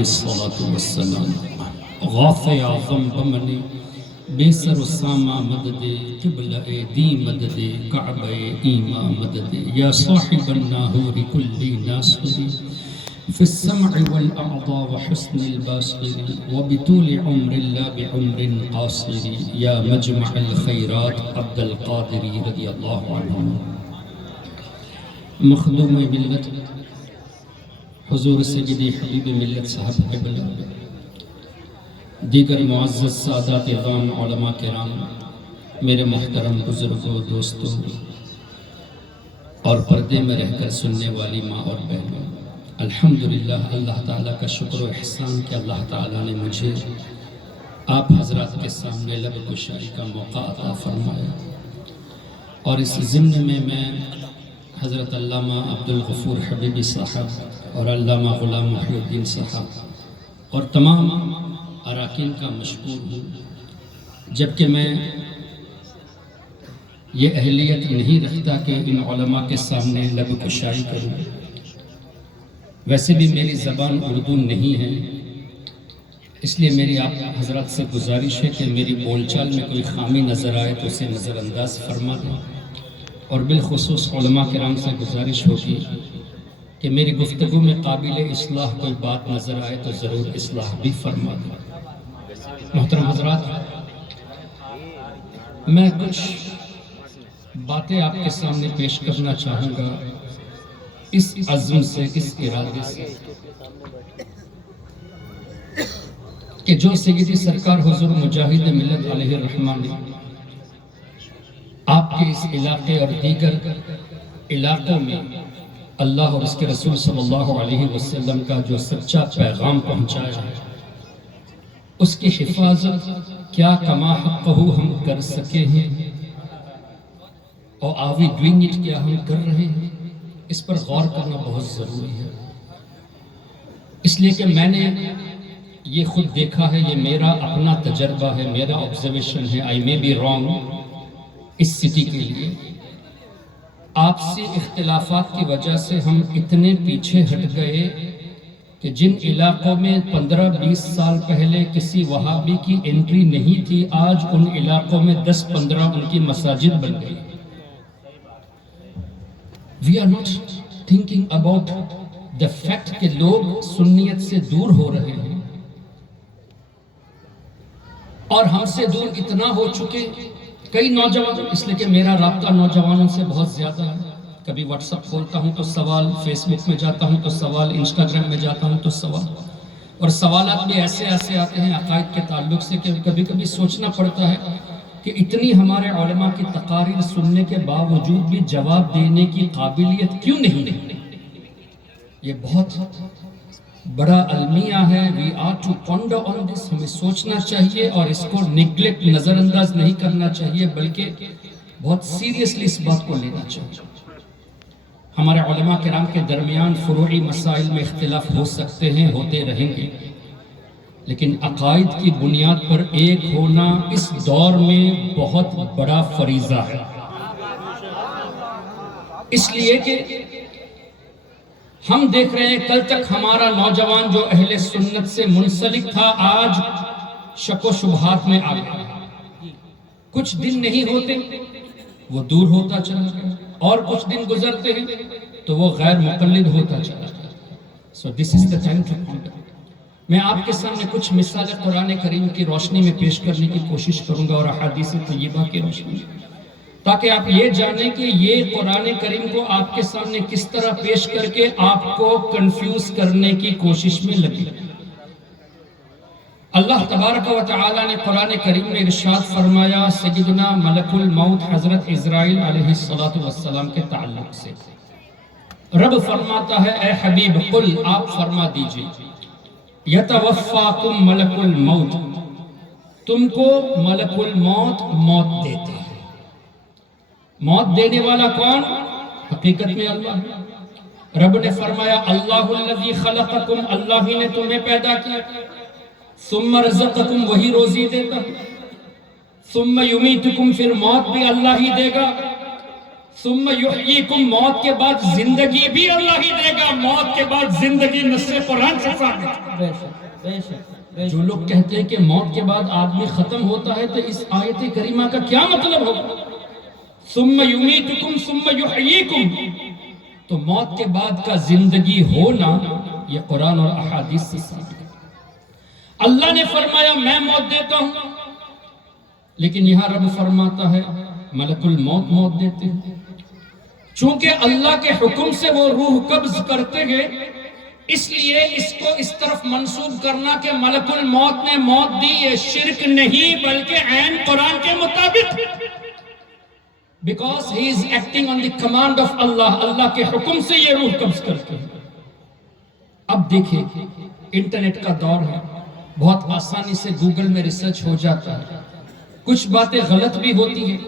علیہ السلام غوث اعظم بمن بے سر و سامہ مدد قبلہ دی مدد کعبہ ایما مدد یا صاحب الناہور کل ناصر في السمع والأعضاء وحسن الباصر وبطول عمر لا بعمر قاصر يا مجمع الخيرات عبد القادر رضی اللہ عنہ. مخدوم ملت حضور سیدی حبیب ملت صاحب قبلہ، دیگر معزز سادات اعظام علماء کرام، میرے محترم بزرگوں، دوستوں اور پردے میں رہ کر سننے والی ماں اور بہنوں، الحمدللہ اللہ تعالیٰ کا شکر و احسان کہ اللہ تعالیٰ نے مجھے آپ حضرات کے سامنے لب گشائی کا موقع عطا فرمایا. اور اس ضمن میں حضرت علامہ عبدالغفور حبیبی صاحب اور علامہ غلام محی الدین صاحب اور تمام اراکین کا مشکور ہوں، جبکہ میں یہ اہلیت نہیں رکھتا کہ ان علماء کے سامنے لب گشائی کروں. ویسے بھی میری زبان اردو نہیں ہے، اس لیے میری آپ حضرات سے گزارش ہے کہ میری بول چال میں کوئی خامی نظر آئے تو اسے نظر انداز فرما دیں، اور بالخصوص علماء کرام سے گزارش ہوگی کہ میری گفتگو میں قابل اصلاح کوئی بات نظر آئے تو ضرور اصلاح بھی فرما دیں. محترم حضرات، میں کچھ باتیں آپ کے سامنے پیش کرنا چاہوں گا اس عزم سے، اس ارادے سے کہ جو سیدی سرکار حضور مجاہد ملت علیہ الرحمن نے آپ کے اس علاقے اور دیگر علاقوں میں اللہ اور اس کے رسول صلی اللہ علیہ وسلم کا جو سچا پیغام پہنچایا ہے، اس کی حفاظت کیا کما حقہ ہم کر سکے ہیں، اور آر وی ڈوئنگ اٹ، کیا ہم کر رہے ہیں، اس پر غور کرنا بہت ضروری ہے. اس لیے کہ میں نے یہ خود دیکھا ہے، یہ میرا اپنا تجربہ ہے، میرا آبزرویشن ہے. آئی مے بی رانگ اس سٹی کے لیے. آپسی اختلافات کی وجہ سے ہم اتنے پیچھے ہٹ گئے کہ جن علاقوں میں 15-20 سال پہلے کسی وہابی کی انٹری نہیں تھی، آج ان علاقوں میں 10-15 ان کی مساجد بن گئی. We are not thinking about the fact کہ لوگ سنیت سے دور ہو رہے ہیں، اور ہم سے دور اتنا ہو چکے کئی نوجوان، اس لیے کہ میرا رابطہ نوجوانوں سے بہت زیادہ ہے. کبھی واٹس ایپ کھولتا ہوں تو سوال، فیس بک میں جاتا ہوں تو سوال، انسٹاگرام میں جاتا ہوں تو سوال، اور سوالات بھی ایسے آتے ہیں عقائد کے تعلق سے کہ کبھی کبھی سوچنا پڑتا ہے کہ اتنی ہمارے علماء کی تقاریر سننے کے باوجود بھی جواب دینے کی قابلیت کیوں نہیں ہے. یہ بہت بڑا المیہ ہے. We are to ponder on دس. ہمیں سوچنا چاہیے اور اس کو نیگلیکٹ، نظر انداز نہیں کرنا چاہیے، بلکہ بہت سیریسلی اس بات کو لینا چاہیے. ہمارے علماء کرام کے درمیان فروعی مسائل میں اختلاف ہو سکتے ہیں، ہوتے رہیں گے، لیکن عقائد کی بنیاد پر ایک ہونا اس دور میں بہت بڑا فریضہ ہے. اس لیے کہ ہم دیکھ رہے ہیں کل تک ہمارا نوجوان جو اہل سنت سے منسلک تھا، آج شک و شبہات میں آ گیا. کچھ دن نہیں ہوتے وہ دور ہوتا چلا گیا، اور کچھ دن گزرتے ہیں تو وہ غیر مقلد ہوتا چلا گیا. So this is the time to ponder. میں آپ کے سامنے کچھ مثالیں قرآن کریم کی روشنی میں پیش کرنے کی کوشش کروں گا اور احادیث طیبہ کی روشنی میں، تاکہ آپ یہ جانیں کہ یہ قرآن کریم کو آپ کے سامنے کس طرح پیش کر کے آپ کو کنفیوز کرنے کی کوشش میں لگے. اللہ تبارک و تعالی نے قرآن کریم میں ارشاد فرمایا سیدنا ملک الموت حضرت عزرائیل علیہ السلام کے تعلق سے. رب فرماتا ہے اے حبیب قل، آپ فرما دیجئے، یتوفاکم ملک الموت، تم کو ملک الموت موت دیتا ہے. موت دینے والا کون؟ حقیقت میں اللہ ہے. رب نے فرمایا اللہ الذی خلقکم، اللہ ہی نے تمہیں پیدا کیا، ثم رزقکم، وہی روزی دیتا ہے، ثم یمیتکم، پھر موت بھی اللہ ہی دے گا، ثم یحییکم، موت کے بعد زندگی بھی اللہ ہی دے گا، موت کے بعد زندگی نص قرآن سے ثابت ہے۔ جو لوگ کہتے ہیں کہ موت کے بعد آدمی ختم ہوتا ہے تو اس آیت کریمہ کا کیا مطلب ہوگا؟ ثم یمیتکم ثم یحییکم، تو موت کے بعد کا زندگی ہونا یہ قرآن اور احادیث سے ثابت ہے۔ اللہ نے فرمایا میں موت دیتا ہوں، لیکن یہاں رب فرماتا ہے ملک الموت موت دیتے ہیں۔ چونکہ اللہ کے حکم سے وہ روح قبض کرتے گئے، اس لیے اس کو اس طرف منسوب کرنا کہ ملک الموت نے موت دی، یہ شرک نہیں بلکہ عین قرآن کے مطابق، because he is acting on the command of Allah، اللہ کے حکم سے یہ روح قبض کرتے ہیں۔ اب دیکھیں انٹرنیٹ کا دور ہے، بہت آسانی سے گوگل میں ریسرچ ہو جاتا ہے، کچھ باتیں غلط بھی ہوتی ہیں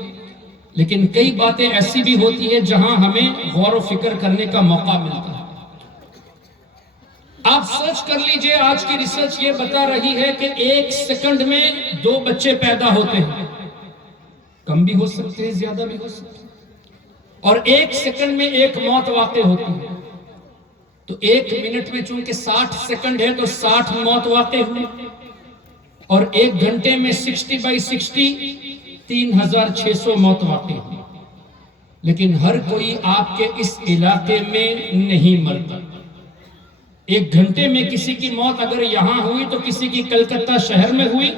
لیکن کئی باتیں ایسی بھی ہوتی ہیں جہاں ہمیں غور و فکر کرنے کا موقع ملتا ہے۔ آپ سرچ کر لیجئے، آج کی ریسرچ یہ بتا رہی ہے کہ 1 سیکنڈ میں 2 بچے پیدا ہوتے ہیں، کم بھی ہو سکتے ہیں زیادہ بھی ہو سکتے ہیں، اور 1 سیکنڈ میں 1 موت واقع ہوتی ہے۔ تو 1 منٹ میں چونکہ 60 سیکنڈ ہے تو 60 موت واقع ہوئی، اور 1 گھنٹے میں 60/60 3600 موت واقع ہوئی۔ لیکن ہر کوئی آپ کے اس علاقے میں نہیں مرتا۔ 1 گھنٹے میں کسی کی موت اگر یہاں ہوئی تو کسی کی کلکتہ شہر میں ہوئی،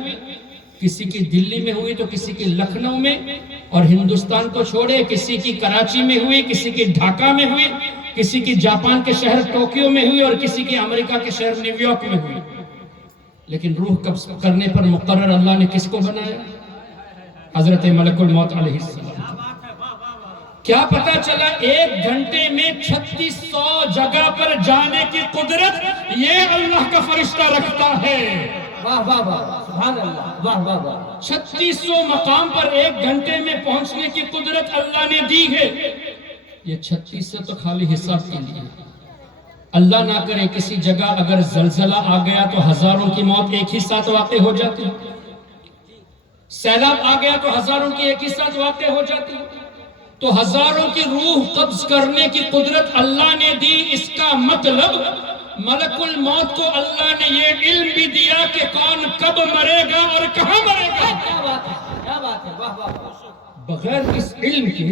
کسی کی دلی میں ہوئی تو کسی کی لکھنؤ میں، اور ہندوستان کو چھوڑے کسی کی کراچی میں ہوئی، کسی کی ڈھاکہ میں ہوئی، کسی کی جاپان کے شہر ٹوکیو میں ہوئی، اور کسی کی امریکہ کے شہر نیو یارک میں ہوئی۔ لیکن روح قبض کرنے پر مقرر اللہ نے کس کو بنایا؟ حضرت ملک الموت علیہ السلام۔ کیا پتا چلا 1 گھنٹے میں 3600 جگہ پر جانے کی قدرت یہ اللہ کا فرشتہ رکھتا ہے۔ واہ واہ واہ، سبحان اللہ، واہ واہ واہ۔ 3600 مقام پر 1 گھنٹے میں پہنچنے کی قدرت اللہ نے دی ہے۔ یہ 3600 تو خالی حساب کے لیے، اللہ نہ کرے کسی جگہ اگر زلزلہ آ گیا تو ہزاروں کی موت ایک ہی ساتھ واقع ہو جاتی، سیلاب آ گیا تو ہزاروں کی ایک ہی ساتھ واقع ہو جاتی، تو ہزاروں کی روح قبض کرنے کی قدرت اللہ نے دی۔ اس کا مطلب ملک الموت کو اللہ نے یہ علم بھی دیا کہ کون کب مرے گا اور کہاں مرے گا۔ کیا بات ہے، واہ واہ۔ بغیر اس علم کے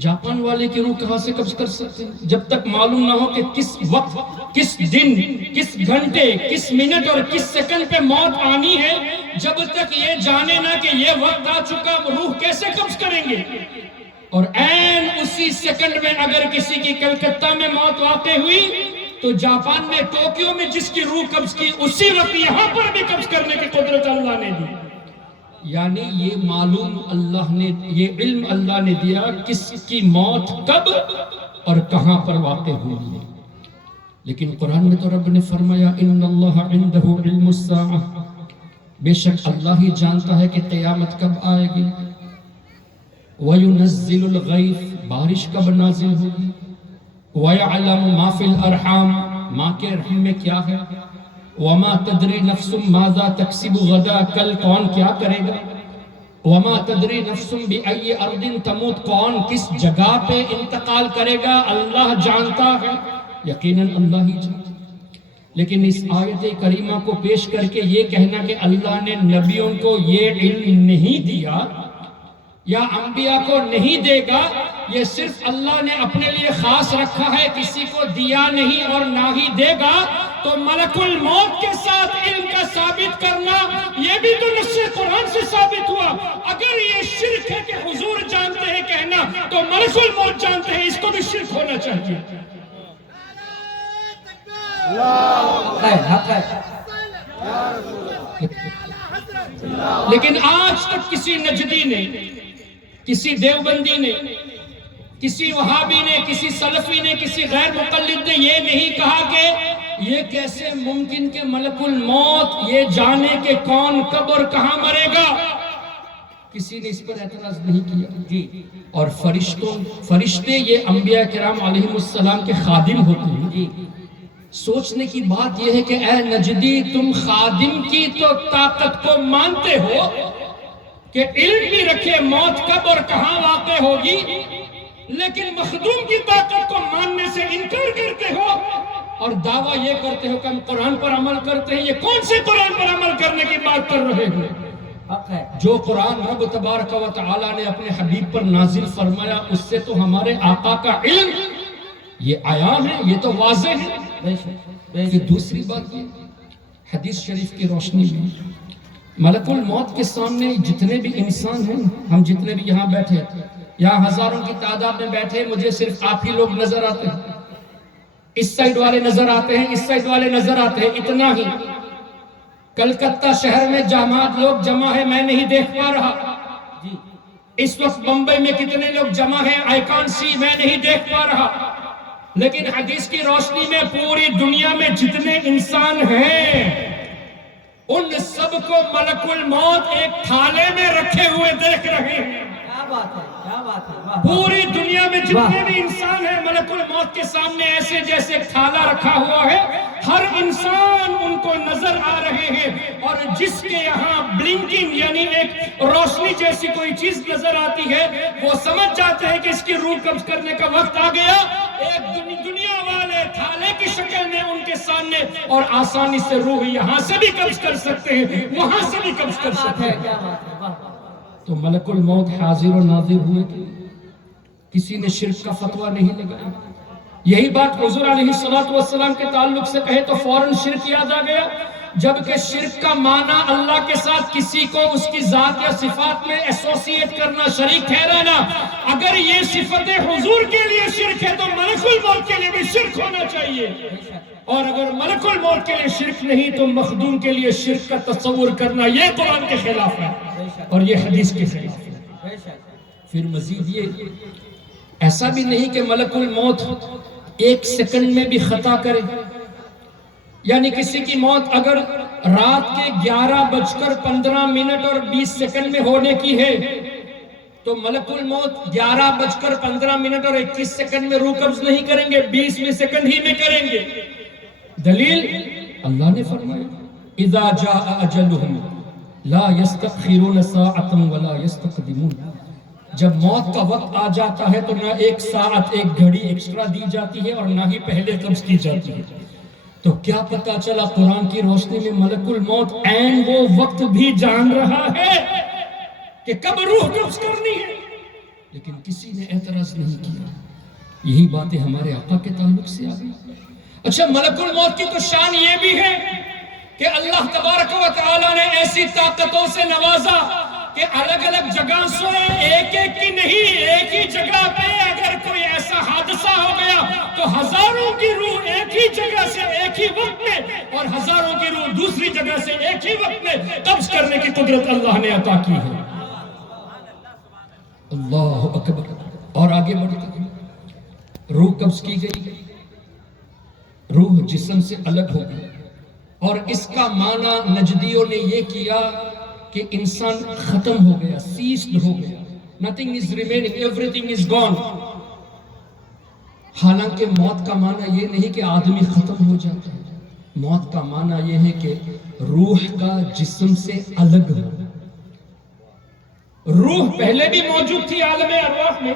جاپان والے کی روح کہاں سے قبض کر سکتے ہیں؟ جب تک معلوم نہ ہو کہ کس وقت، کس دن، کس گھنٹے، کس منٹ اور کس سیکنڈ پہ موت آنی ہے، جب تک یہ جانے نہ کہ یہ وقت آ چکا، روح کیسے قبض کریں گے؟ اور عین اسی سیکنڈ میں اگر کسی کی کلکتہ میں موت واقع ہوئی تو جاپان میں ٹوکیو میں جس کی روح قبض کی اسی وقت یہاں پر بھی قبض کرنے کی قدرت اللہ نے دی۔ یعنی یہ معلوم اللہ نے، یہ علم اللہ نے دیا کس کی موت کب اور کہاں پر واقع ہوئی ہے۔ لیکن قرآن میں تو رب نے فرمایا ان اللہ عنده علم الساعہ، بے شک اللہ ہی جانتا ہے کہ قیامت کب آئے گی۔ وَيُنَزِّلُ الْغَيْثَ، بارش کب نازل ہوگی۔ وَيَعْلَمُ مَا فِي الْأَرْحَامِ، ماں کے رحم میں کیا ہے۔ وَمَا تَدْرِي نَفْسٌ مَاذَا تَكْسِبُ غَدًا، کل کون کیا کرے گا۔ وَمَا تَدْرِي نَفْسٌ بِأَيِّ أَرْضٍ تَمُوتُ، کون کس جگہ پہ انتقال کرے گا، اللہ جانتا ہے، یقیناً اللہ ہی جانتا ہے۔ لیکن اس آیت کریمہ کو پیش کر کے یہ کہنا کہ اللہ نے نبیوں کو یہ علم نہیں دیا یا انبیاء کو نہیں دے گا، یہ صرف اللہ نے اپنے لیے خاص رکھا ہے، کسی کو دیا نہیں اور نہ ہی دے گا، تو ملک الموت کے ساتھ علم کا ثابت کرنا یہ بھی تو نص قرآن سے ثابت ہوا۔ اگر یہ شرک ہے کہ حضور جانتے ہیں کہنا تو ملک الموت جانتے ہیں، اس کو بھی شرک ہونا چاہیے۔ لیکن آج تک کسی نجدی نے، کسی دیوبندی نے، کسی وہابی نے، کسی سلفی نے، کسی غیر مقلد نے یہ نہیں کہا کہ یہ کیسے ممکن کہ ملک الموت یہ جانے کہ کون کب اور کہاں مرے گا، کسی نے اس پر اعتراض نہیں کیا۔ اور فرشتے یہ انبیاء کرام علیہ السلام کے خادم ہوتے ہیں۔ سوچنے کی بات یہ ہے کہ اے نجدی، تم خادم کی تو طاقت کو مانتے ہو کہ علم بھی رکھے موت کب اور کہاں واقع ہوگی، لیکن مخدوم کی طاقت کو ماننے سے انکار کرتے ہو اور دعویٰ یہ کرتے ہو کہ ہم قرآن پر عمل کرتے ہیں. یہ کون سے قرآن پر عمل کرنے کی بات کر رہے ہو؟ جو قرآن رب تبارک و تعالی نے اپنے حبیب پر نازل فرمایا اس سے تو ہمارے آقا کا علم یہ آیا ہے، یہ تو واضح ہے. کہ دوسری بات یہ حدیث شریف کی روشنی میں ملک الموت کے سامنے جتنے بھی انسان ہیں، ہم جتنے بھی یہاں بیٹھے، یہاں ہزاروں کی تعداد میں بیٹھے، مجھے صرف آپ ہی لوگ نظر آتے ہیں. اس سائیڈ والے نظر آتے ہیں، اس سائیڈ والے نظر آتے ہیں، اتنا ہی. کلکتہ شہر میں جماعت لوگ جمع ہے، میں نہیں دیکھ پا رہا. اس وقت بمبئی میں کتنے لوگ جمع ہیں، آئی کانٹ سی، میں نہیں دیکھ پا رہا. لیکن حدیث کی روشنی میں پوری دنیا میں جتنے انسان ہیں ان سب کو ملک الموت ایک تھالے میں رکھے ہوئے دیکھ رہے ہیں. پوری دنیا میں جتنے بھی انسان ہیں ملک الموت کے سامنے ایسے جیسے ایک تھالا رکھا ہوا ہے. ہر انسان ان کو نظر آ رہے ہیں، اور جس کے یہاں بلنکنگ یعنی ایک روشنی جیسی کوئی چیز نظر آتی ہے وہ سمجھ جاتے ہیں کہ اس کی روح قبض کرنے کا وقت آ گیا. ایک دنیا والے تھالے کی شکل میں ان کے سامنے، اور آسانی سے روح یہاں سے بھی قبض کر سکتے ہیں، وہاں سے بھی قبض کر سکتے ہیں. تو ملک الموت حاضر و ناظر ہوئے کہ کسی نے شرک کا فتویٰ نہیں لگایا. یہی بات حضور علیہ السلام کے تعلق سے کہے تو فوراً شرک یاد آ گیا، جبکہ شرک کا معنی اللہ کے ساتھ کسی کو اس کی ذات یا صفات میں ایسوسیٹ کرنا، شریک ٹھہرانا. اگر یہ صفت حضور کے لیے شرک ہے تو ملک الموت کے لیے بھی شرک ہونا چاہیے، اور اگر ملک الموت کے لیے شرک نہیں تو مخدوم کے لیے شرک کا تصور کرنا یہ قرآن کے خلاف ہے اور یہ حدیث کے خلاف ہے. پھر مزید یہ ایسا بھی نہیں کہ ملک الموت ایک سیکنڈ میں بھی خطا کرے. یعنی کسی کی موت اگر رات کے 11:15 اور 20 سیکنڈ میں ہونے کی ہے تو ملک الموت 11:15 اور 21 سیکنڈ میں روح قبض نہیں کریں گے، 20 سیکنڈ ہی میں کریں گے. دلیل اللہ نے فرمایا اذا جاء اجلهم لا يستأخرون ساعة ولا يستقدمون. جب موت کا وقت آ جاتا ہے تو نہ ایک ساعت ایک گھڑی ایکسٹرا دی جاتی ہے اور نہ ہی پہلے قبض کی جاتی ہے. تو کیا پتہ چلا قرآن کی روشنی میں ملک الموت عین وہ وقت بھی جان رہا ہے کہ کب روح قبض کرنی ہے، لیکن کسی نے اعتراض نہیں کیا. یہی باتیں ہمارے آقا کے تعلق سے آ گئی. اچھا ملک الموت کی تو شان یہ بھی ہے کہ اللہ تبارک و تعالی نے ایسی طاقتوں سے نوازا کہ الگ الگ جگہ سوئے، ایک ایک کی نہیں، ایک ہی جگہ پہ اگر کوئی ایسا حادثہ ہو گیا تو ہزاروں کی روح ایک ہی جگہ سے ایک ہی وقت میں اور ہزاروں کی روح دوسری جگہ سے ایک ہی وقت میں قبض کرنے کی قدرت اللہ نے عطا کی ہے. اللہ اکبر. اور آگے بڑھتے ہیں، روح قبض کی گئی، روح جسم سے الگ ہو گئی، اور اس کا معنی نجدیوں نے یہ کیا کہ انسان ختم ہو گیا، سیسڈ ہو گیا. nothing is remaining, everything is gone. حالانکہ موت کا معنی یہ نہیں کہ آدمی ختم ہو جاتا ہے. موت کا معنی یہ ہے کہ روح کا جسم سے الگ ہو. روح پہلے بھی موجود تھی عالم ارواح میں.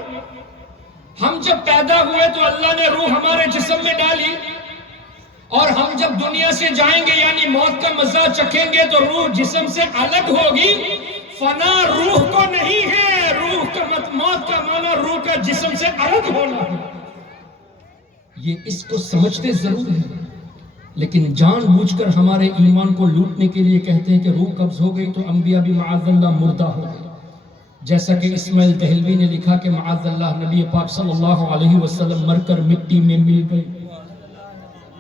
ہم جب پیدا ہوئے تو اللہ نے روح ہمارے جسم میں ڈالی، اور ہم جب دنیا سے جائیں گے یعنی موت کا مزہ چکھیں گے تو روح جسم سے الگ ہوگی. فنا روح کو نہیں ہے، روح کا موت کا معنی روح کا جسم سے الگ ہونا ہے. یہ اس کو سمجھتے ضرور ہیں، لیکن جان بوجھ کر ہمارے ایمان کو لوٹنے کے لیے کہتے ہیں کہ روح قبض ہو گئی تو انبیاء بھی معاذ اللہ مردہ ہو گئے. جیسا کہ اسماعیل دہلوی نے لکھا کہ معاذ اللہ نبی پاک صلی اللہ علیہ وسلم مر کر مٹی میں مل گئے.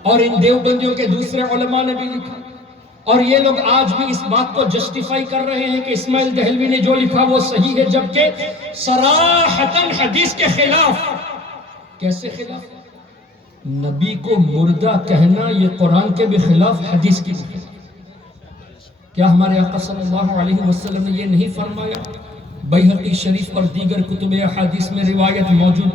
اور ان دیوبندیوں کے دوسرے علماء نے بھی لکھا، اور یہ لوگ آج بھی اس بات کو جسٹیفائی کر رہے ہیں کہ اسماعیل دہلوی نے جو لکھا وہ صحیح ہے، جبکہ صراحتاً حدیث کے خلاف. کیسے خلاف؟ نبی کو مردہ کہنا یہ قرآن کے بھی خلاف، حدیث کے بھی خلاف. کیا ہمارے آقا صلی اللہ علیہ وسلم نے یہ نہیں فرمایا؟ بیہقی شریف اور دیگر کتب احادیث میں روایت موجود.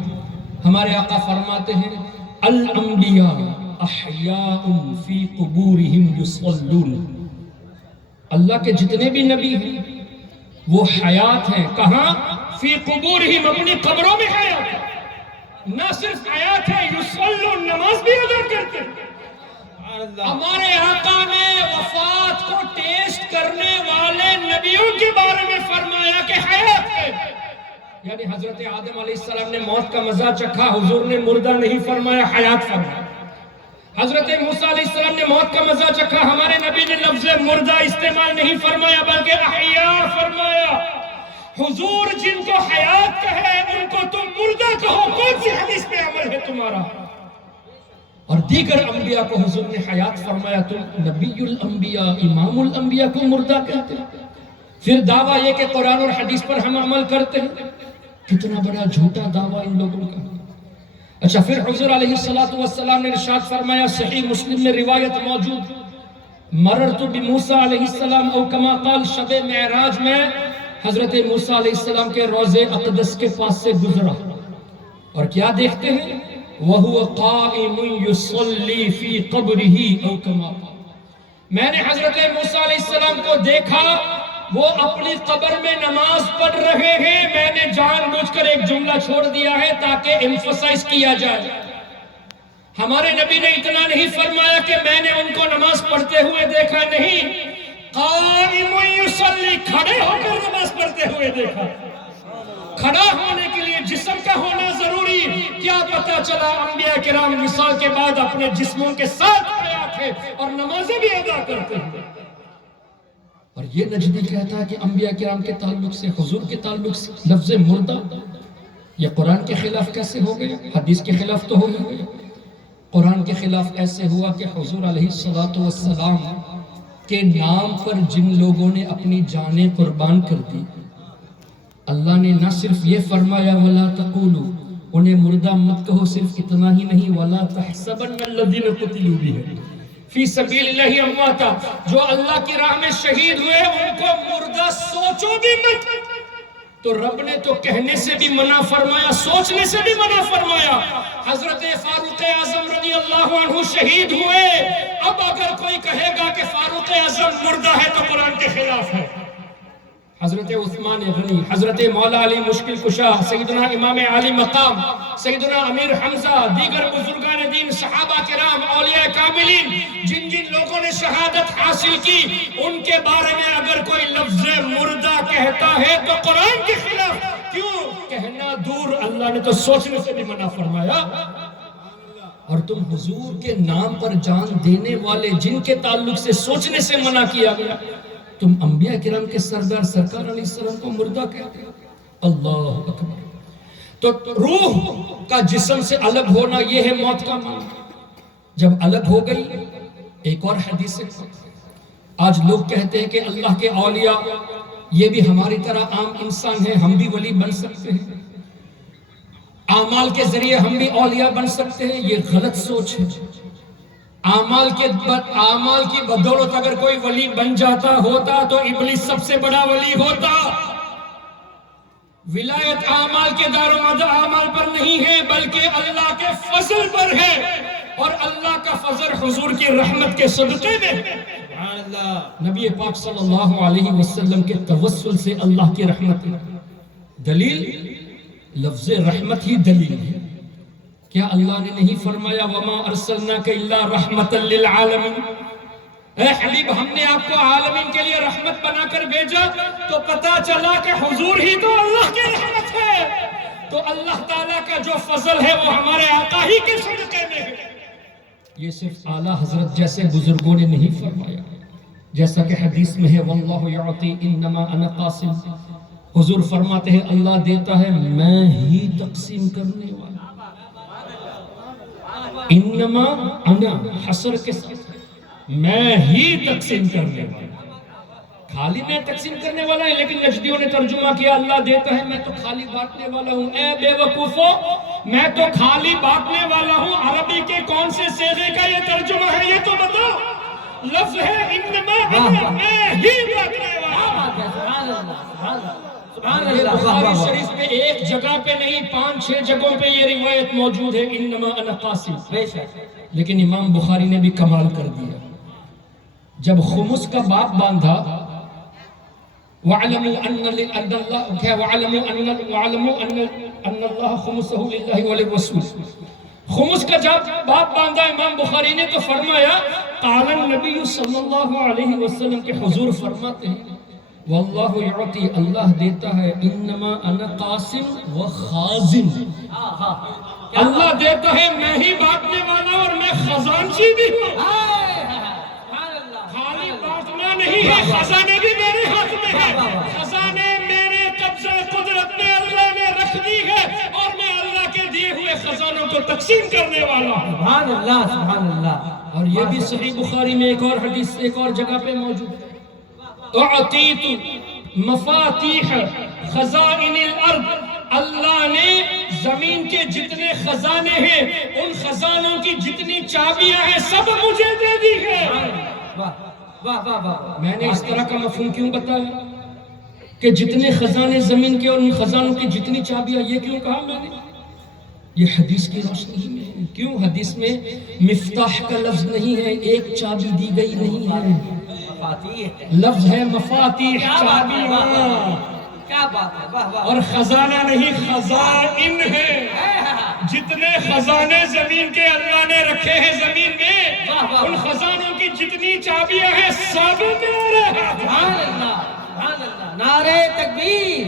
ہمارے آقا فرماتے ہیں الانبیاء احیاء فی قبورہم یصلون. اللہ کے جتنے بھی نبی ہیں وہ حیات ہیں. کہاں؟ فی قبورہم، اپنی قبروں میں حیات ہیں. نہ صرف حیات ہے، یصلون، نماز بھی ادا کرتے ہیں۔ ہمارے آقا نے وفات کو ٹیسٹ کرنے والے نبیوں کے بارے میں فرمایا کہ حیات ہے، یعنی حضرت آدم علیہ السلام نے موت کا مزہ چکھا، حضور نے مردہ نہیں فرمایا، حیات فرمایا۔ حضرت موسیٰ علیہ السلام نے موت کا مزہ چکھا، ہمارے نبی نے لفظ مردہ استعمال نہیں فرمایا بلکہ احیاء فرمایا۔ حضور جن کو حیات کہے ان کو تم مردہ کہو، کون سی حدیث پہ عمل ہے تمہارا؟ اور دیگر انبیاء کو حضور نے حیات فرمایا، تم نبی الانبیاء امام الانبیاء کو مردہ کہتے ہیں۔ پھر دعویٰ یہ کہ قرآن اور حدیث پر ہم عمل کرتے ہیں، کتنا بڑا جھوٹا دعویٰ ان لوگوں کا۔ اچھا، پھر حضور علیہ السلام نے ارشاد فرمایا، صحیح مسلم میں روایت موجود، مررت بموسیٰ علیہ السلام او کما قال، شب معراج میں حضرت موسیٰ علیہ السلام کے روضے اقدس کے پاس سے گزرا، اور کیا دیکھتے ہیں؟ وَهُوَ قَائِمٌ يُصَلِّي فِي قَبْرِهِ او کما قال، میں نے حضرت موسیٰ علیہ السلام کو دیکھا وہ اپنی قبر میں نماز پڑھ رہے ہیں۔ میں نے جان بوجھ کر ایک جملہ چھوڑ دیا ہے تاکہ ایمفسائز کیا جائے۔ ہمارے نبی نے اتنا نہیں فرمایا کہ میں نے ان کو نماز پڑھتے ہوئے دیکھا، نہیں، قائم یصلی، کھڑے ہو کر نماز پڑھتے ہوئے دیکھا۔ کھڑا ہونے کے لیے جسم کا ہونا ضروری، کیا پتا چلا انبیاء کرام وصال کے بعد اپنے جسموں کے ساتھ کھڑے تھے اور نمازیں بھی ادا کرتے ہیں۔ اور یہ نجدی کہتا ہے کہ انبیاء کرام کے تعلق سے، حضور کے تعلق سے لفظ مردہ یہ قرآن کے خلاف کیسے ہو گیا؟ حدیث کے خلاف تو ہو گیا، قرآن کے خلاف ایسے ہوا کہ حضور علیہ السلام کے نام پر جن لوگوں نے اپنی جانیں قربان کر دی، اللہ نے نہ صرف یہ فرمایا وَلَا تَقُولُوا، انہیں مردہ مت کہو، صرف اتنا ہی نہیں، وَلَا تَحْسَبَنَّ الَّذِينَ قُتِلُوا بِهِ فی سبیل اللہ امواتا، جو اللہ کی راہ میں شہید ہوئے ان کو مردہ سوچو بھی مت۔ تو رب نے تو کہنے سے بھی منع فرمایا، سوچنے سے بھی منع فرمایا۔ حضرت فاروق اعظم رضی اللہ عنہ شہید ہوئے، اب اگر کوئی کہے گا کہ فاروق اعظم مردہ ہے تو قرآن کے خلاف ہے۔ حضرت عثمان غنی، حضرت مولا علی مشکل کشا، سیدنا امام علی مقام، سیدنا امیر حمزہ، دیگر بزرگان دین، صحابہ کرام، اولیاء کاملین، جن جن لوگوں نے شہادت حاصل کی، ان کے بارے میں اگر کوئی لفظ مردہ کہتا ہے تو قرآن کے خلاف، کیوں کہنا دور، اللہ نے تو سوچنے سے بھی منع فرمایا۔ اور تم حضور کے نام پر جان دینے والے جن کے تعلق سے سوچنے سے منع کیا گیا، تم انبیاء کرام کے سردار سرکار علیہ السلام کو مردہ کہتے ہیں۔ اللہ اکبر۔ تو روح کا جسم سے الگ ہونا یہ ہے موت کا معنی۔ جب الگ ہو گئی، ایک اور حدیث ہے، آج لوگ کہتے ہیں کہ اللہ کے اولیاء یہ بھی ہماری طرح عام انسان ہیں، ہم بھی ولی بن سکتے ہیں، اعمال کے ذریعے ہم بھی اولیاء بن سکتے ہیں۔ یہ غلط سوچ ہے۔ اعمال کی بدولت اگر کوئی ولی بن جاتا ہوتا تو ابلیس سب سے بڑا ولی ہوتا۔ ولایت اعمال کے دار و مدار اعمال پر نہیں ہے بلکہ اللہ کے فضل پر ہے، اور اللہ کا فضل حضور کی رحمت کے صدقے میں ہے۔ نبی پاک صلی اللہ علیہ وسلم کے توسل سے اللہ کی رحمت ہے۔ دلیل لفظ رحمت ہی دلیل ہے۔ کیا اللہ نے نہیں فرمایا وَمَا أَرْسَلْنَاكَ إِلَّا رَحْمَةً لِلْعَالَمِينَ، اے حبیب ہم نے آپ کو عالمین کے لیے رحمت بنا کر بھیجا؟ تو پتا چلا کہ حضور ہی تو اللہ کی رحمت ہے۔ تو اللہ تعالیٰ کا جو فضل ہے وہ ہمارے آقا ہی کے صدقے میں ہے۔ یہ صرف اعلیٰ حضرت جیسے بزرگوں نے نہیں فرمایا، جیسا کہ حدیث میں ہے وَاللَّهُ يُعْطِي إِنَّمَا أَنَا قَاسِمٌ، حضور فرماتے ہیں اللہ دیتا ہے، میں ہی تقسیم کرنے والا۔ انما انا حسر کے ساتھ، میں ہی تقسیم کرنے والا، خالی میں تقسیم کرنے والا ہے۔ لیکن نجدیوں نے ترجمہ کیا اللہ دیتا ہے، میں تو خالی بانٹنے والا ہوں۔ اے بے وقوفو، میں تو خالی بانٹنے والا ہوں، عربی کے کون سے صیغے کا یہ ترجمہ ہے یہ تو بتاؤ۔ لفظ ہے انما انا، میں ہی بانٹنے والا ہوں۔ بخاری شریف میں ایک جگہ پہ نہیں 5-6 جگہوں پہ یہ روایت موجود ہے انما انا قاسم۔ لیکن امام بخاری نے بھی کمال کر دیا، جب خمس کا باب باندھا وَعَلَمُوا أَنَّ اللَّهَ خُمُسَهُ لِلَّهِ وَلِلرَّسُولِ. خمس کا جب باب باندھا امام بخاری نے تو فرمایا قال النبی صلی اللہ علیہ وسلم کے حضور فرماتے ہیں واللہ یعطی، اللہ دیتا ہے، انما انا قاسم و خازن، اللہ دیتا ہے، میں ہی بانٹنے والا اور میں خزانچی بھی ہوں. خالی بانٹنا نہیں ہے، خزانے بھی میرے ہاتھ میں ہے، خزانے میرے قبضہ قدرت میں اللہ نے رکھ دی ہے اور میں اللہ کے دیے ہوئے خزانوں کو تقسیم کرنے والا ہوں. سبحان اللہ سبحان اللہ. اور یہ بھی صحیح بخاری میں ایک اور حدیث ایک اور جگہ پہ موجود ہے، اعطیت مفاتیح خزائن الارض، اللہ نے زمین کے جتنے خزانے ہیں ان خزانوں کی جتنی چابیاں ہیں سب مجھے دے دی ہے. واہ واہ واہ واہ. میں نے اس طرح کا مفہوم کیوں بتایا کہ جتنے خزانے زمین کے اور ان خزانوں کی جتنی چابیاں، یہ کیوں کہا میں نے؟ یہ حدیث کی روشنی میں. کیوں حدیث میں مفتاح کا لفظ نہیں ہے، ایک چابی دی گئی نہیں ہے، لفظ ہے مفاتیح، چابیاں. کیا بات ہے، واہ واہ. اور خزانہ نہیں، خزائن ہے. جتنے خزانے زمین کے اللہ نے رکھے ہیں زمین میں، ان خزانوں کی جتنی چابیاں ہیں سب میرے ہیں. سبحان اللہ سبحان اللہ. نعرہ تکبیر،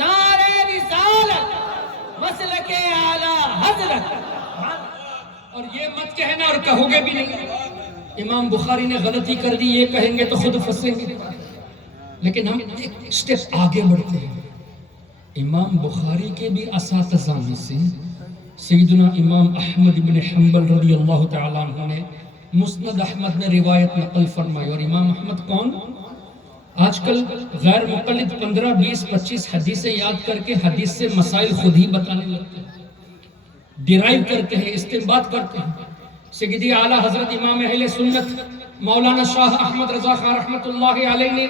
نعرہ رسالت، مسلک اعلیٰ حضرت. اور یہ مت کہنا اور کہو گے بھی نہیں امام بخاری نے غلطی کر دی، یہ کہیں گے تو خود پھنسیں گے. لیکن ہم ایک سٹیپ آگے بڑھتے ہیں. امام بخاری کے بھی اساتذہ میں سے سیدنا امام احمد بن حنبل رضی اللہ تعالیٰ عنہ نے مسند احمد نے روایت نقل فرمائی. اور امام احمد کون؟ آج کل غیر مقلد 15 20 25 حدیثیں یاد کر کے حدیث سے مسائل خود ہی بتانے لگتے ہیں، ڈیرائیو کرتے ہیں، استنباط کرتے ہیں. سیدی اعلیٰ حضرت امام اہل سنت مولانا شاہ احمد رضا خان رحمۃ اللہ علیہ نے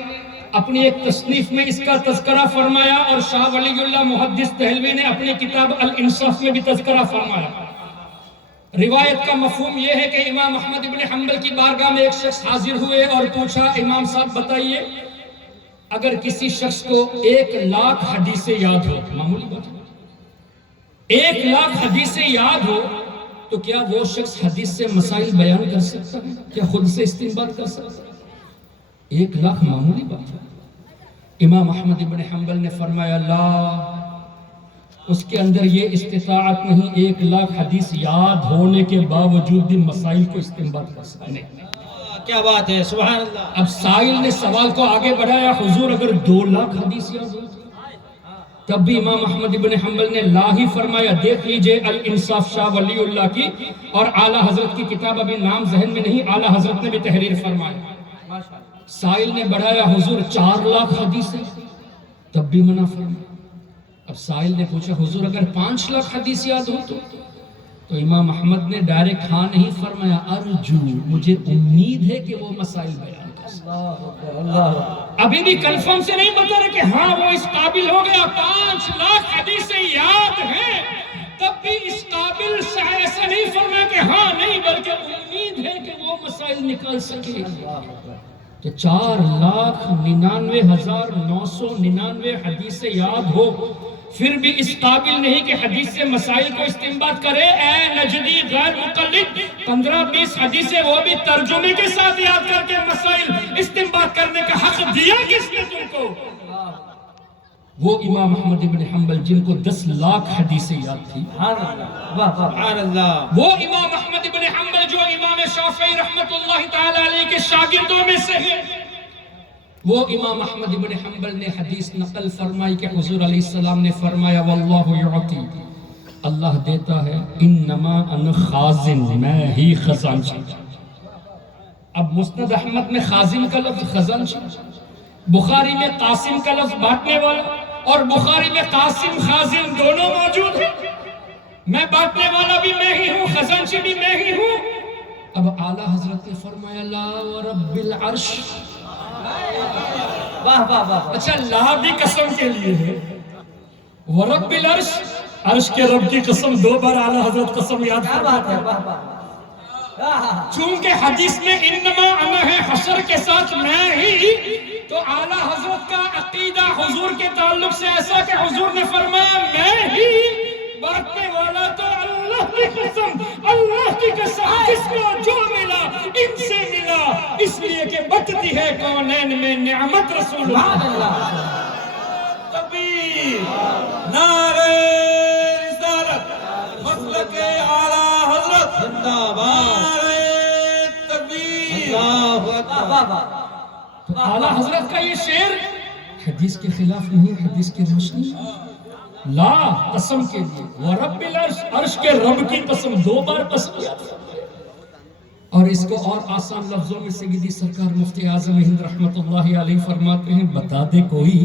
اپنی ایک تصنیف میں اس کا تذکرہ فرمایا، اور شاہ ولی اللہ محدث دہلوی نے اپنی کتاب الانصاف میں بھی تذکرہ فرمایا. روایت کا مفہوم یہ ہے کہ امام احمد بن حنبل کی بارگاہ میں ایک شخص حاضر ہوئے اور پوچھا امام صاحب بتائیے اگر کسی شخص کو 1,00,000 حدیثیں یاد ہو، معمولی بات 1,00,000 حدیثیں یاد ہو تو کیا وہ شخص حدیث سے مسائل بیان کر سکتا ہے؟ کیا خود سے استنباط کر سکتا ہے؟ 1,00,000 معمولی بات ہے. امام احمد بن حنبل نے فرمایا لا، اس کے اندر یہ استطاعت نہیں 1,00,000 حدیث یاد ہونے کے باوجود بھی مسائل کو استنباط کر سکتے. کیا بات ہے، سبحان اللہ. اب سائل نے سوال کو آگے بڑھایا، حضور اگر 2,00,000 حدیث یاد ہو تب بھی امام احمد بن حنبل نے لا ہی فرمایا. دیکھ لیجئے الانصاف شاہ ولی اللہ کی اور اعلیٰ حضرت کی کتاب، ابھی نام ذہن میں نہیں، اعلیٰ حضرت نے بھی تحریر فرمایا. سائل نے بڑھایا حضور 4,00,000 حدیث ہے تب بھی منع فرمایا. اب سائل نے پوچھا حضور اگر 5,00,000 حدیث یاد ہو تو امام احمد نے ڈائریکٹ ہاں نہیں فرمایا، ارجو، مجھے امید ہے کہ وہ مسائل بیان کر سکتا. ابھی بھی کنفرم سے نہیں بتا رہے کہ ہاں وہ اس قابل ہو گیا. 5,00,000 حدیثیں یاد ہیں تب بھی اس قابل سے ایسا نہیں فرمایا کہ ہاں نہیں، بلکہ امید ہے کہ وہ مسائل نکال سکے. تو 4,99,999 حدیثیں یاد ہو پھر بھی اس قابل نہیں کہ حدیث سے مسائل کو استنباط کرے. اے نجدی غیر مقلد، 15-20 حدیثیں وہ بھی ترجمے کے ساتھ یاد کر کے مسائل استنباط کرنے کا حق دیا کس نے تم کو؟ وہ امام احمد بن حنبل جن کو 10,00,000 حدیثیں یاد تھی. سبحان اللہ. وہ امام احمد بن حنبل جو امام شافعی رحمت اللہ تعالی علیہ کے شاگردوں میں سے ہیں، وہ امام احمد بن حنبل نے حدیث نقل فرمائی کہ حضور علیہ السلام نے فرمایا واللہ یعطی، اللہ دیتا ہے، انما انا خازن، میں ہی خزانچی. اب مسند احمد میں خازن کا لفظ خزانچی، بخاری میں قاسم کا لفظ بانٹنے والا، اور بخاری میں قاسم خازن دونوں موجود ہیں. میں بانٹنے والا بھی میں ہی ہوں، خزانچی بھی میں ہی ہوں. اب اعلیٰ حضرت نے فرمایا لا ورب العرش. اچھا لا بھی قسم کے لیے ہے، ورب العرش، عرش کے رب کی قسم 2 بار اعلیٰ حضرت قسم یاد فرماتے ہیں. چونکہ حدیث میں انما انا ہے حشر کے ساتھ میں ہی، تو اعلیٰ حضرت کا عقیدہ حضور کے تعلق سے ایسا کہ حضور نے فرمایا میں ہی بانٹنے والا تو اللہ کی قسم، اللہ کی قسم جس کو جو ملا ان سے ملا، اس لیے کہ بٹتی ہے کونین میں نعمت رسول اللہ۔ تکبیر، نعرہ رسالت، مسلک اعلیٰ حضرت زندہ باد، نعرہ تکبیر، اللہ اکبر۔ تو اعلیٰ حضرت کا یہ شعر حدیث کے خلاف نہیں، حدیث کی روشنی لا قسم کے لیے ورب العرش، عرش کے رب کی قسم 2 بار قسم یاد فرمائے۔ اور اس کو اور آسان لفظوں میں سیدی سرکار مفتی اعظم ہند رحمت اللہ علیہ فرماتے ہیں، بتا دے کوئی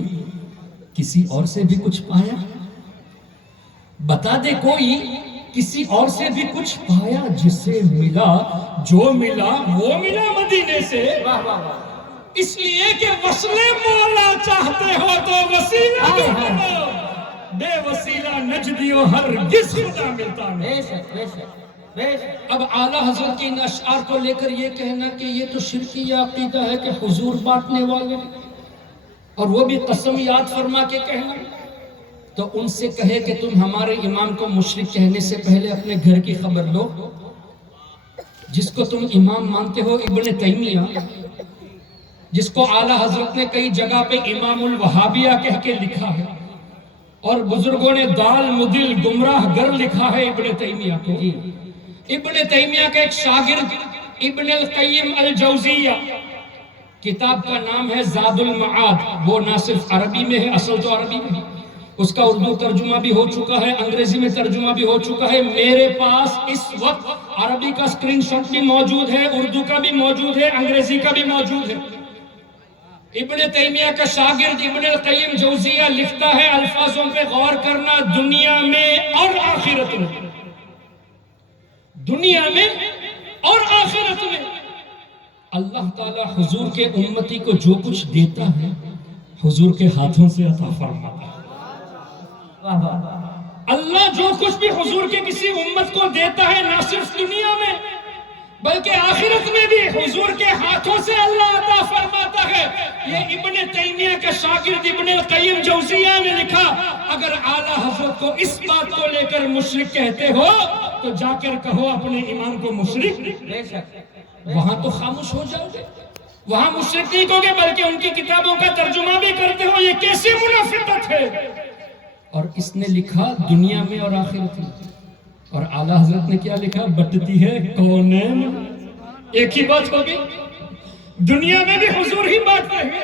کسی اور سے بھی کچھ پایا، بتا دے کوئی کسی اور سے بھی کچھ پایا، جسے ملا جو ملا وہ ملا مدینے سے، اس لیے کہ وصل مولا چاہتے ہو تو وسیلہ ڈھونڈو، بے وسیلہ نجدیو ہرگز خدا ملتا نہیں۔ اب اعلیٰ حضرت کے ان اشعار کو لے کر یہ کہنا کہ یہ تو شرکی عقیدہ ہے کہ حضور بانٹنے والے، اور وہ بھی قسم یاد فرما کے کہنا، تو ان سے کہے کہ تم ہمارے امام کو مشرک کہنے سے پہلے اپنے گھر کی خبر لو۔ جس کو تم امام مانتے ہو ابن تیمیہ، جس کو اعلیٰ حضرت نے کئی جگہ پہ امام الوہابیہ کہہ کے لکھا ہے، اور بزرگوں نے دال مدل گمراہ گر لکھا ہے ابن تیمیہ کو۔ ابن تیمیہ کا ایک شاگرد ابن القیم الجوزیہ، کتاب کا نام ہے زاد المعاد، وہ نہ صرف عربی میں ہے، اصل تو عربی میں ہے، اس کا اردو ترجمہ بھی ہو چکا ہے، انگریزی میں ترجمہ بھی ہو چکا ہے، میرے پاس اس وقت عربی کا سکرین شاٹ بھی موجود ہے، اردو کا بھی موجود ہے، انگریزی کا بھی موجود ہے۔ ابن تیمیہ کا شاگرد ابن القیم جوزیہ لکھتا ہے، الفاظوں پہ غور کرنا، دنیا میں اور آخرت میں، دنیا میں اور آخرت میں اللہ تعالیٰ حضور کے امتی کو جو کچھ دیتا ہے حضور کے ہاتھوں سے عطا فرماتا ہے۔ اللہ جو کچھ بھی حضور کے کسی امت کو دیتا ہے، نہ صرف دنیا میں بلکہ آخرت میں بھی حضور کے ہاتھوں سے اللہ عطا فرماتا ہے۔ یہ ابن تیمیہ کا شاگرد ابن القیم جوزیہ نے لکھا، اگر اعلیٰ حضرت کو اس بات کو لے کر مشرک کہتے ہو تو جا کر کہو اپنے امام کو مشرک، وہاں تو خاموش ہو جاؤ گے، وہاں مشرک نہیں کہو گے بلکہ ان کی کتابوں کا ترجمہ بھی کرتے ہو، یہ کیسے منافقت ہے۔ اور اس نے لکھا دنیا میں اور آخرت میں، اور اعلیٰ حضرت نے کیا لکھا؟ بٹتی ہے کونین، ایک ہی بات ہوگی، دنیا میں بھی حضور ہی بات رہے،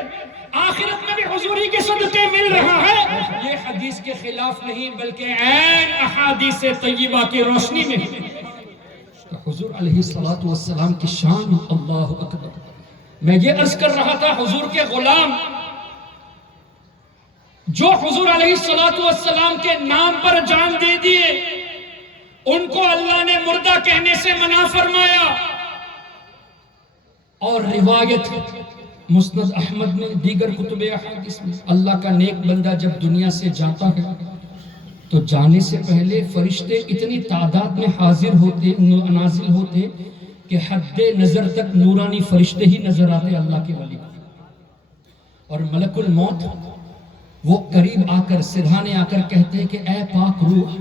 آخرت میں بھی حضور ہی کے صدقے مل رہا ہے۔ یہ حدیث کے خلاف نہیں بلکہ عین احادیث طیبہ کی روشنی میں حضور علیہ السلام کی شان، اللہ اکبر۔ میں یہ عرض کر رہا تھا، حضور کے غلام جو حضور علیہ السلام کے نام پر جان دے دیے، ان کو اللہ نے مردہ کہنے سے منع فرمایا۔ اور روایت مسند احمد میں، دیگر کتب احادیث میں، اللہ کا نیک بندہ جب دنیا سے جاتا ہے تو جانے سے پہلے فرشتے اتنی تعداد میں حاضر ہوتے، نازل ہوتے کہ حد نظر تک نورانی فرشتے ہی نظر آتے اللہ کے ولی۔ اور ملک الموت وہ قریب آ کر، سرہانے آ کر کہتے ہیں کہ اے پاک روح،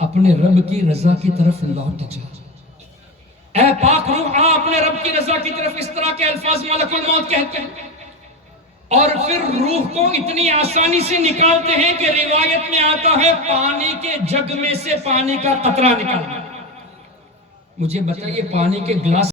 اپنے رب کی رضا کی طرف لوٹ جا، اے پاک روح آ اپنے رب کی رضا کی طرف، اس طرح کے الفاظ ملک الموت کہتے ہیں۔ اور پھر روح کو اتنی آسانی سے نکالتے ہیں کہ روایت میں آتا ہے پانی کے جگ میں سے پانی کا قطرہ نکالنا۔ مجھے بتائیے پانی کے گلاس